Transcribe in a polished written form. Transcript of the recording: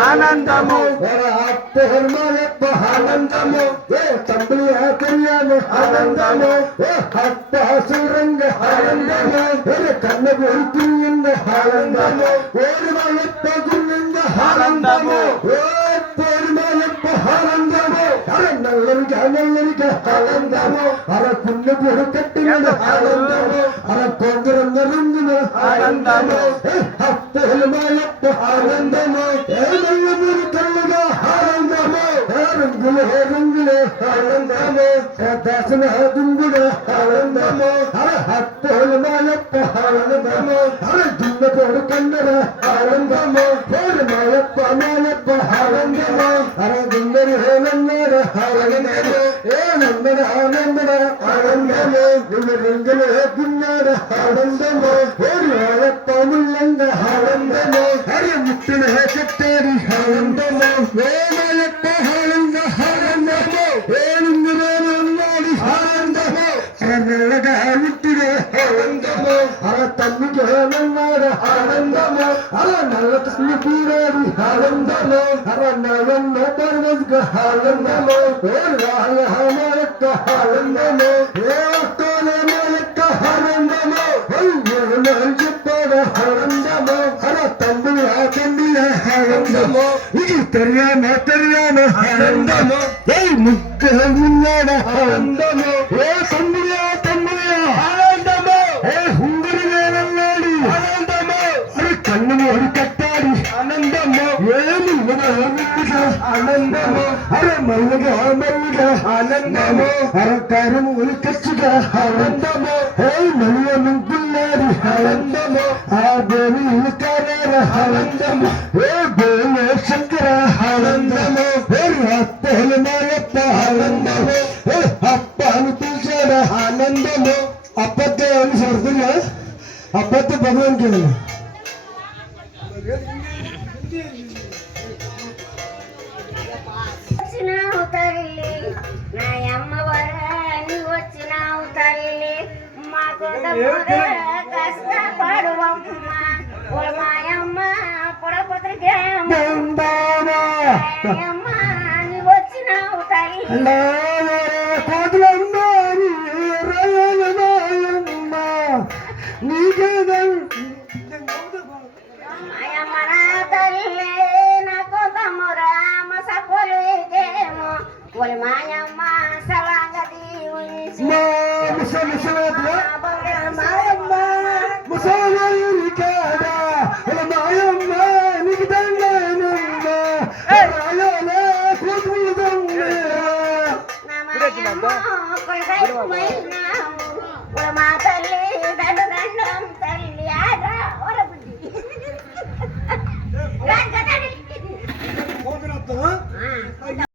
ఆనందము ఆనందము తమ్ముడు ఆకర్యాము ఆనందము అప్పాసురంగ ఆనందము కన్న గుర్తింగ ఆనందము ఓడిమలప్ప గుంగ ఆనందము ఓడిమలప్ప ఆనందము నల్లరిగా ఆనందము పుణ్య పొడు కట్టిన ఆనందము కొందరంగ రంగున ఆనందము అప్పలమాయప్ప ఆనందము ఏమయ్యమురు కళ్ళుగా ఆనందము రంగుల ఆనందము దర్శన దుంగుల ఆనందము అప్పలమాయప్ప ఆనందము దున్న పొడు కన్నడ ఆనందము మాయప్ప మాయప్ప ఆనందము దుందరి హేమన్నాడ ఆనందము ఏమన్నడ ఆనందడ ఆనందము రంగుల గున్నాడ ఆనందము మాయప్ప ముల్లంగ ఆనందము ముట్టిన కట్టారి ఆనందము మాయప్ప ఆనంద ఆనందము ఏనున్నాడి ఆనందము నల్లగా ముట్టిన ఆనందము తల్లికి ఏమన్నాడ ఆనందము నల్ల తల్లి పూరాడి ఆనందము నవన్న పర్వక ఆనందము రాయక ఆనందము ఏక ఆనందము చెప్పాడ ఆనందము తమ్ముడు ఆ తండ్రి ఆనందము ఇది తెలియాన ఆనందము ముక్క ఉన్నాడ ఆనందము ఏ తమ్ముడు తమ్ముడు ఆనందము హుంగుడి వేనన్నాడు ఆనందము కన్ను అడి కట్టాడు ఆనందము ఏమి ఆనందము మల్లుగా ఆనందము కారము ఖర్చుగా ఆనందము మల్ల ముగ్గున్నాడు ఆనందము ఆ దేవి కార ఆనందము బోల శంకర ఆనందము అప్పల మాయప్ప ఆనందము అప్పను పిలిచాడు ఆనందము అప్పతే అని సర్దుగా అప్పతే భగవాన్ కి వచ్చినావు తల్లి నా అమ్మవారి వచ్చినావు తల్లి మాకు కష్టపడువమ్మ మాయమ్మ పొడపత్రికేమ్మ వచ్చినావు తల్లి మాయమ్మ నా తల్లి నాకు తమ్మురా మాయమ్మ సలాగది మాయమ్మ